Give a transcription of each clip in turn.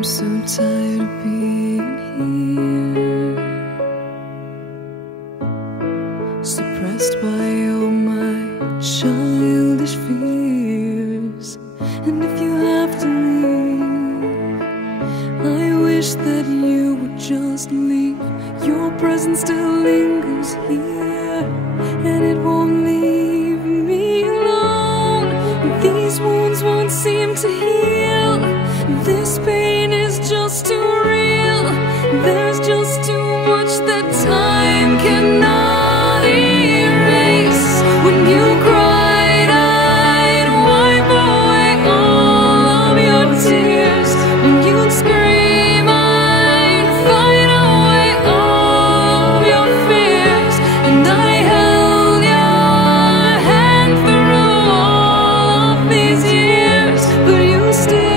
I'm so tired of being here, suppressed by all my childish fears. And if you have to leave, I wish that you would just leave. Your presence still lingers here, and it won't leave me alone. These wounds won't seem to heal. This pain is just too real. There's just too much that time cannot erase. When you cried, I'd wipe away all of your tears. When you'd scream, I'd fight away all of your fears. And I held your hand through all of these years, but you still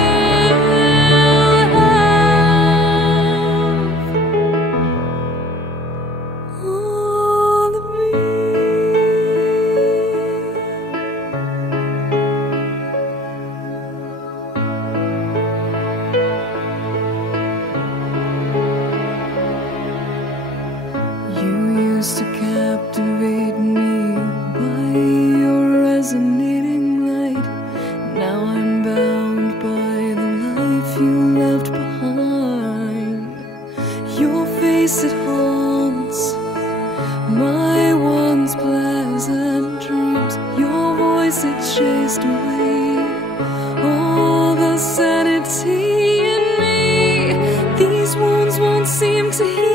to captivate me by your resonating light. Now I'm bound by the life you left behind. Your face, it haunts my once pleasant dreams. Your voice, it chased away all the sanity in me. These wounds won't seem to heal.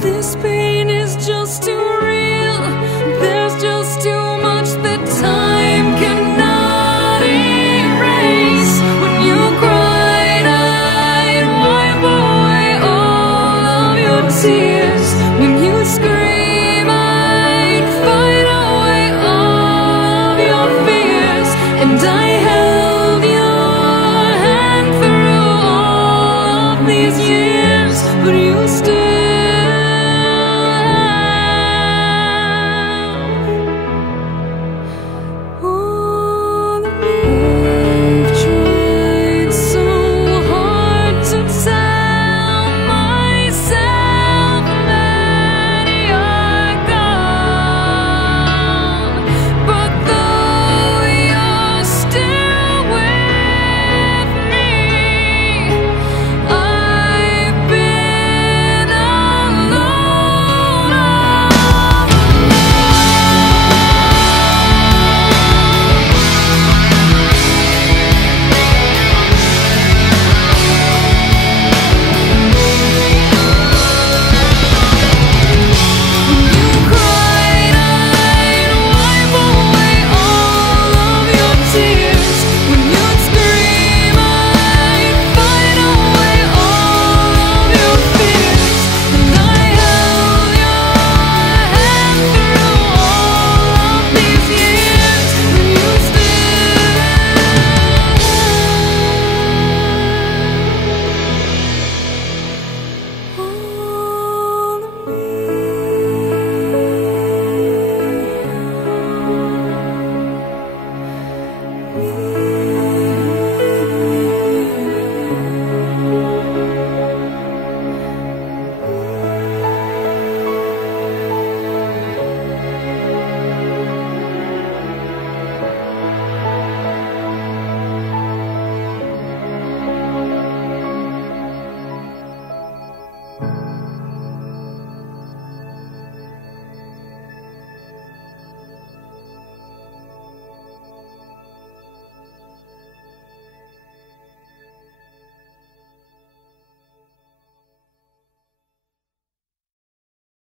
This pain is just too real. There's just too much that time cannot erase. When you cried, I'd wipe away all of your tears. When you scream, I'd fight away all of your fears. And I held your hand through all of these years, but you still